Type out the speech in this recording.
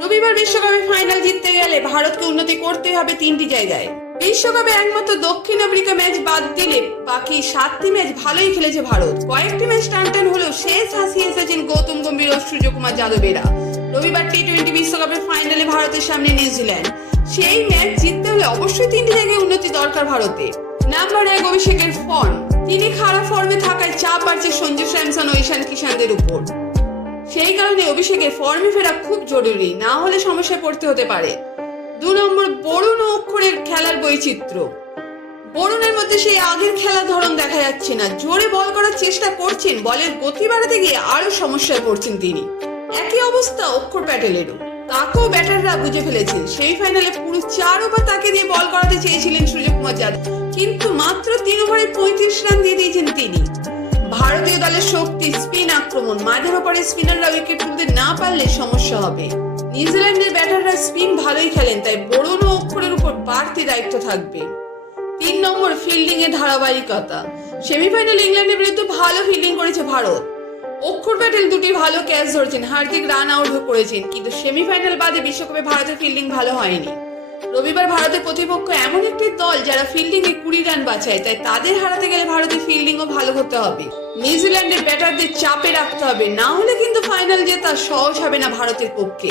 রবিবার বিশ্বকাপে ফাইনাল জিততে গেলে ভারতকে উন্নতি করতে হবে 3টি জায়গায়। বিশ্বকাপে একমাত্র দক্ষিণ আফ্রিকা ম্যাচ বাদ দিলে বাকি 7টি ম্যাচ ভালোই খেলেছে ভারত। কয়েকটি ম্যাচ টানটান হলেও শেষ হাসি এসেছেন গৌতম গম্ভীর ও সূর্যকুমার যাদবেরা। রবিবার টি-20 বিশ্বকাপের ফাইনালে ভারতের সামনে নিউজিল্যান্ড। সেই ম্যাচ জিততে হলে অবশ্যই 3টি জায়গায় উন্নতি দরকার ভারতে। নাম্বার 1, অভিষেকের ফর্ম। তিনি খারাপ ফর্মে থাকায় চাপ বাড়ছে সঞ্জু স্যামসন ও ঈশান কিষানদের উপর। সেই কারণে অভিষেকের ফর্মে ফেরা খুব জরুরি, না হলে সমস্যায় পড়তে হতে পারে। 2 নম্বর, বরুণ ও অক্ষরের খেলার বৈচিত্র্য। বরুণের মধ্যে সেই আগের খেলার ধরন দেখা যাচ্ছে না। জোরে বল করার চেষ্টা করছেন, বলের গতি বাড়াতে গিয়ে আরো সমস্যায় পড়ছেন তিনি। একই অবস্থা অক্ষর প্যাটেলেরও। তাকেও ব্যাটাররা বুঝে ফেলেছেন। সেই ফাইনালে পুরো 4 ওভার তাকে দিয়ে বল করাতে চেয়েছিলেন সূর্যকুমার যাদব, কিন্তু মাত্র 3 ওভারে 35 রান দিয়ে দিয়েছেন তিনি। ভারতীয় দলের শক্তি স্পিন আক্রমণ। মাঝের ওপরে স্পিনাররা উইকেট তুলতে না পারলে সমস্যা হবে। নিউজিল্যান্ডের ব্যাটাররা স্পিন ভালোই খেলেন, তাই বরুণ ও অক্ষরের উপর বাড়তি দায়িত্ব থাকবে। 3 নম্বর, ফিল্ডিং এ ধারাবাহিকতা। সেমিফাইনালে ইংল্যান্ডের বিরুদ্ধে ভালো ফিল্ডিং করেছে ভারত। অক্ষর প্যাটেল 2টি ভালো ক্যাচ ধরেছেন, হার্দিক রান আউট করেছেন, কিন্তু সেমিফাইনাল বাদে বিশ্বকাপে ভারতের ফিল্ডিং ভালো হয়নি। রবিবার ভারতের প্রতিপক্ষ এমন একটি দল যারা ফিল্ডিং এ 20 রান বাঁচায়, তাই তাদের হারাতে গেলে ভারতের ফিল্ডিংও ভালো হতে হবে। নিউজিল্যান্ডের ব্যাটারদের চাপে রাখতে হবে, না হলে কিন্তু ফাইনাল জেতা সহজ হবে না ভারতের পক্ষে।